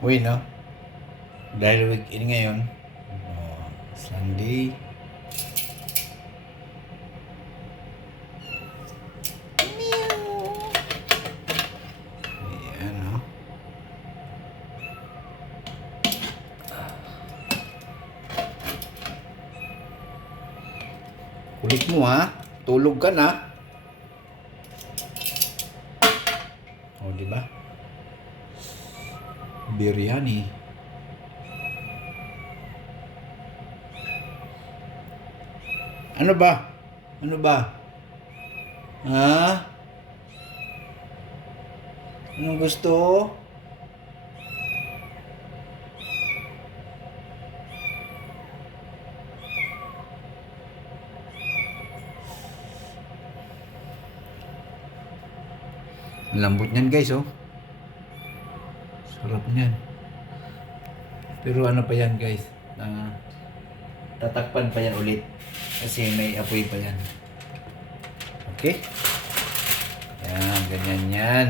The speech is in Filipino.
Uy, no? Dahil weekend ngayon, Sunday. Ayan, no? Kulit mo, ha? Tulog ka na. O, di ba? Biryani. Ano ba? Ano ba? Ha? Anong gusto? Ang lambot niyan, guys, oh. Sarap niyan. Pero ano pa yan, guys? Tatakpan pa yan ulit. Kasi may apoy pa yan. Okay? Yan, ganyan yan.